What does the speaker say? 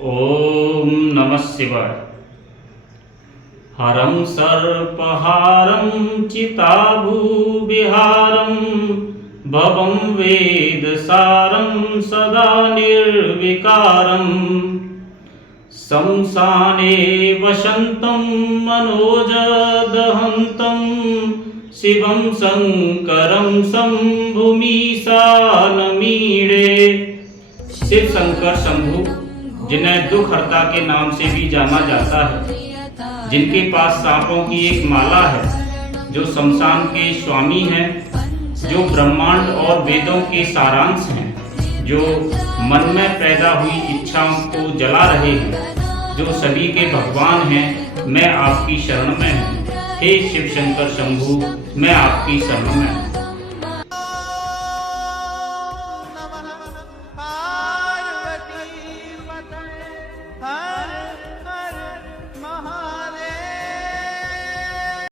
ओम नमः शिवाय। हरं सर्पहारं चिताभूविहारं भवं वेदसारं सदा निर्विकारं शमशाने वसन्तं मनोजदहन्तं शिवं शंकरं शंभुमीशानमीडे। शिव शंकर शंभु, जिन्हें दुख हर्ता के नाम से भी जाना जाता है, जिनके पास सांपों की एक माला है, जो शमशान के स्वामी हैं, जो ब्रह्मांड और वेदों के सारांश हैं, जो मन में पैदा हुई इच्छाओं को जला रहे हैं, जो सभी के भगवान हैं, मैं आपकी शरण में हूँ। हे शिव शंकर शंभु, मैं आपकी शरण में हूँ।